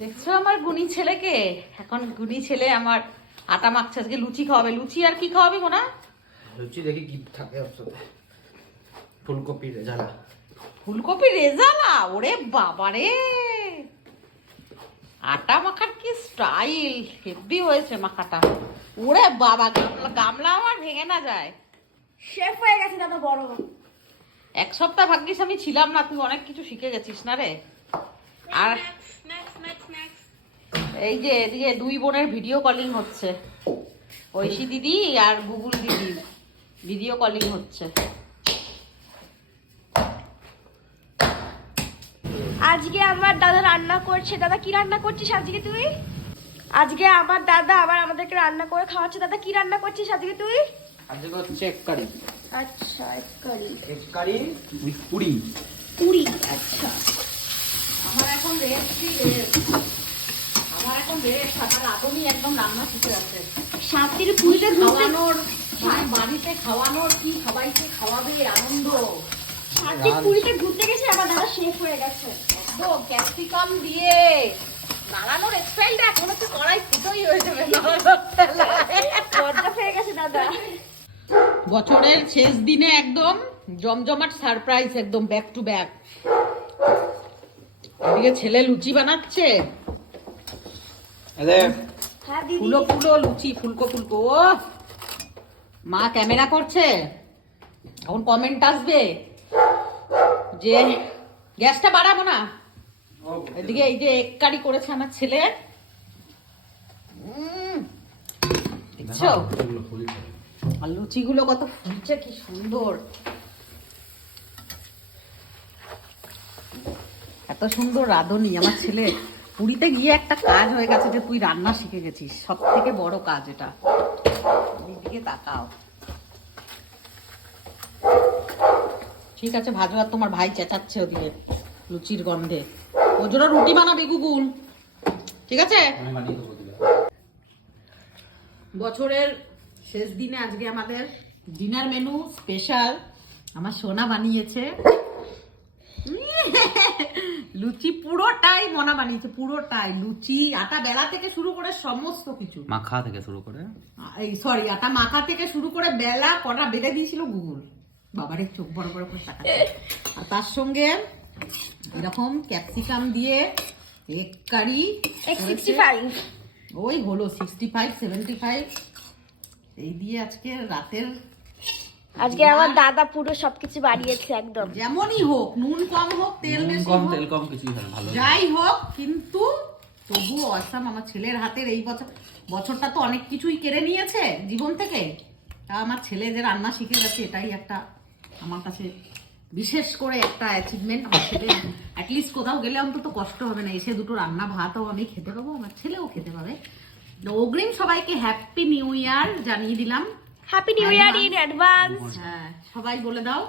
দেখছো আমার গুণী ছেলেকে? এখন গুণী ছেলে আমার আটা মাখছে, আজকে লুচি খাওয়াবে। লুচি আর কি খাওয়াবি মোনা? লুচি দেখি কি থাকে ওর ফুলকপি রেজালা। ফুলকপি রেজালা? ওরে বাবারে, আটা মাখার কি স্টাইল! হেভি হয়েছে মাখাটা। ওরে বাবা, গামলা আমার ভেঙে না যায়। শেফ হয়ে গেছে দাদা বড়। এক সপ্তাহ ভাগ্যিস আমি ছিলাম না, তুই অনেক কিছু শিখে গেছিস না রে। আর এই যে এদিকে দুই বোনের ভিডিও কলিং হচ্ছে, ঐশী দিদি আর গুগল দিদি ভিডিও কলিং হচ্ছে। আজকে আমার দাদা রান্না করছে। দাদা কি রান্না করছিস আজকে তুই? আজকে আমার দাদা আবার আমাদেরকে রান্না করে খাওয়াচ্ছে। দাদা কি রান্না করছিস আজকে তুই? আজকে হচ্ছে এক কারি। আচ্ছা এক কারি। এক কারি উইথ পুরি। পুরি, আচ্ছা। আমার এখন সাঁতার আদমি একদম রান্না শিখে আছে। সাতির পুরিটা ঘুরতে খাওয়ানোর মানে বাড়িতে খাওয়ানোর কি সবাইকে খাওয়াবে আনন্দ। সাতির পুরিটা ঘুরতে গেছে আমার দাদা শেফ হয়ে গেছে। একদম ক্যাপসিকাম দিয়ে নাড়ানোর স্টাইলটা এখন হচ্ছে কড়াই ফুটোই হয়ে যাবে। মজা হয়ে গেছে দাদা। বছরের শেষ দিনে একদম জমজমাট সারপ্রাইজ, একদম ব্যাক টু ব্যাক। এদিকে ছেলে লুচি বানাচ্ছে, হ্যাঁ দিদি। ফুলো ফুলো লুচি, ফুলকো ফুলকো। ও মা ক্যামেরা করছে, এখন কমেন্ট আসবে যে গ্যাসটা বাড়াবো না। এদিকে এই যে এক কারি করেছে আমার ছেলে, দেখছো? আর লুচিগুলো কত ফুলছে, কি সুন্দর, এত সুন্দর রাঁধুনি আমার ছেলে। পুরীতে গিয়ে একটা কাজ হয়ে গেছে যে তুই রান্না শিখে গেছিস, সব থেকে বড় কাজ এটা। দিকে তাকাও। ঠিক আছে ভাজো, আর তোমার ভাই চেঁচাচ্ছে ওদিকে লুচির গন্ধে। ওর জন্য রুটি বানাবি গুগুল, ঠিক আছে? বছরের শেষ দিনে আজকে আমাদের ডিনার মেনু স্পেশাল। আমার সোনা বানিয়েছে লুচি, পুরোটাই মনা বানিয়েছে, পুরোটাই লুচি। আটা বেলা থেকে শুরু করে সমস্ত কিছু, মাখা থেকে শুরু করে এই সরি আটা মাখা থেকে শুরু করে বেলা কটা বেঁধে দিয়েছিল গুগল। বাবারে চোখ বড় বড় করে তাকাচ্ছে। আর তার সঙ্গে এরকম ক্যাপসিকাম দিয়ে এক কারি, 65 ওই হলো 65-75, এই দিয়ে আজকে রাতের। আজকে আমার দাদা পুরো সবকিছু বানিয়েছে একদম। যেমনই হোক, নুন কম হোক, তেল বেশি কম হোক, তেল কম কিছুই ভালো, যাই হোক, কিন্তু তবুও অসাম। আমার ছেলের হাতের এই বছরটা তো অনেক কিছুই কেড়ে নিয়েছে জীবন থেকে, তা আমার ছেলে যে রান্না শিখে গেছে এটাই একটা আমার কাছে বিশেষ করে একটা অ্যাচিভমেন্ট। আমার ছেলে অ্যাটলিস্ট কোথাও গেলে অন্তত কষ্ট হবে না, এসে দুটো রান্না ভাতও আমি খেতে পাবো, আমার ছেলেও খেতে পাবে। অগ্রিম সবাইকে হ্যাপি নিউ ইয়ার জানিয়ে দিলাম। Happy new year in advance. হ্যাঁ, সবাই বলে দাও।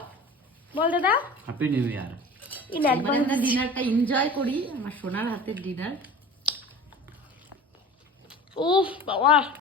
বল দাদা happy new year. In advance. আমরা ডিনারটা এনজয় করি, আমার সোনার হাতের ডিনার। উফ বাবা।